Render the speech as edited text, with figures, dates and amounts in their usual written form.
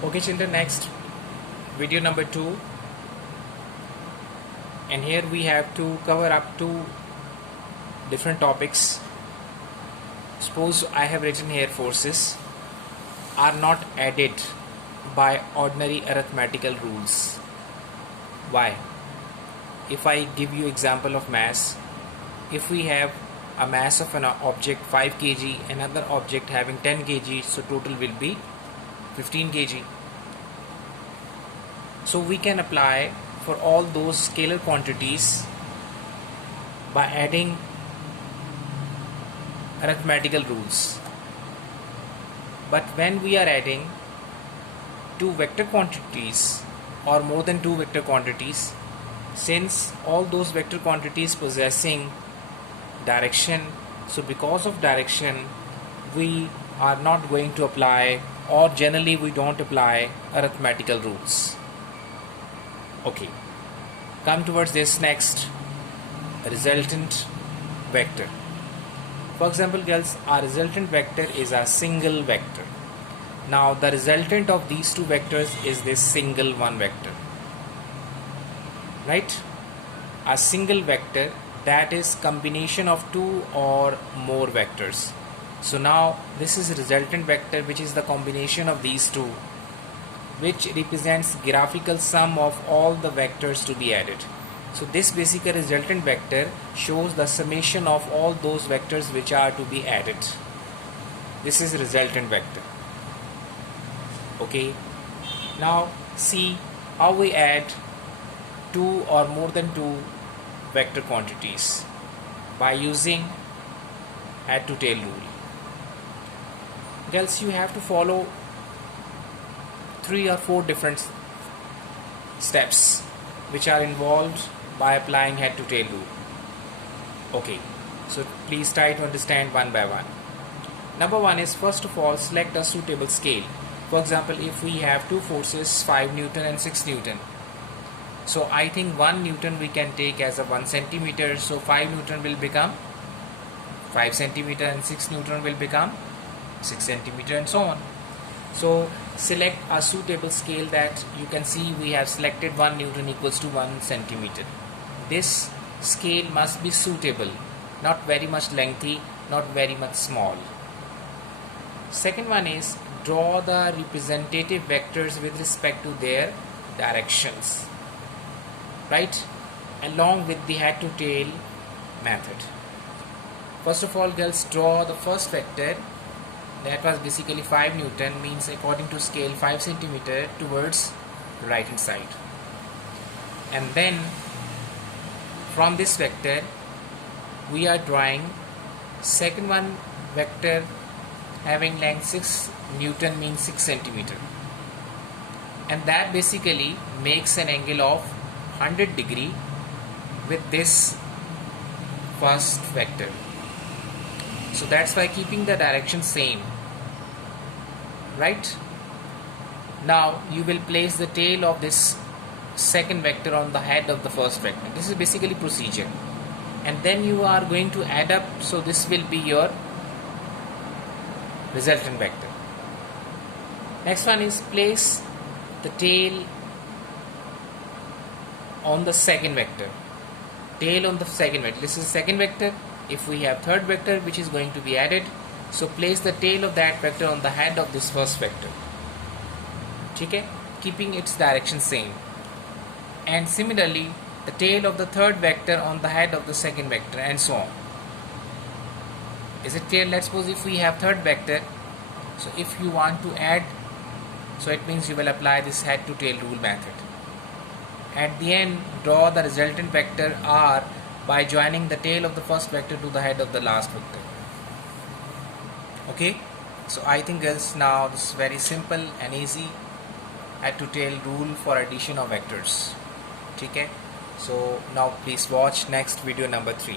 Okay children, next video number 2, and here we have to cover up 2 different topics. Suppose I have written here forces are not added by ordinary arithmetical rules. Why? If I give you example of mass, if we have a mass of an object 5 kg, another object having 10 kg, so total will be 15 kg. So we can apply for all those scalar quantities by adding arithmetical rules. But when we are adding 2 vector quantities or more than 2 vector quantities, since all those vector quantities possessing direction, so because of direction we are not going to apply, or generally we don't apply arithmetical rules. Okay, come towards this next, resultant vector. For example girls, our resultant vector is a single vector. Now the resultant of these 2 vectors is this single one vector, right? A single vector, that is combination of 2 or more vectors. So now this is resultant vector, which is the combination of these 2, which represents graphical sum of all the vectors to be added. So this basically resultant vector shows the summation of all those vectors which are to be added. This is resultant vector. Okay, now see how we add 2 or more than 2 vector quantities by using head to tail rule. Girls, you have to follow 3 or 4 different steps which are involved by applying head to tail rule. Okay, so please try to understand one by one. Number 1 is, first of all, select a suitable scale. For example, if we have 2 forces, 5 Newton and 6 Newton, so I think 1 Newton we can take as a 1 centimeter, so 5 Newton will become 5 centimeter and 6 Newton will become 6 centimeter and so on. So select a suitable scale that you can see we have selected 1 Newton equals to 1 centimeter. This scale must be suitable, not very much lengthy, not very much small. Second one is, draw the representative vectors with respect to their directions, right, along with the head to tail method. First of all girls, draw the first vector, that was basically 5 Newton, means according to scale 5 centimeter towards right hand side, and then from this vector we are drawing second one vector having length 6 Newton, means 6 centimeter, and that basically makes an angle of 100 degree with this first vector. So that's why keeping the direction same, right? Now you will place the tail of this second vector on the head of the first vector. This is basically procedure, and then you are going to add up, so this will be your resultant vector. Next one is, place the tail on the second vector. Tail on the second vector. This is second vector. If we have third vector which is going to be added, so place the tail of that vector on the head of this first vector. Okay, keeping its direction same. And similarly the tail of the third vector on the head of the second vector, and so on. Is it clear? Let's suppose if we have third vector, so if you want to add, so it means you will apply this head to tail rule method. At the end, draw the resultant vector R by joining the tail of the first vector to the head of the last vector. Okay, so I think girls, now this is very simple and easy head to tail rule for addition of vectors. Okay, so now please watch next video number 3.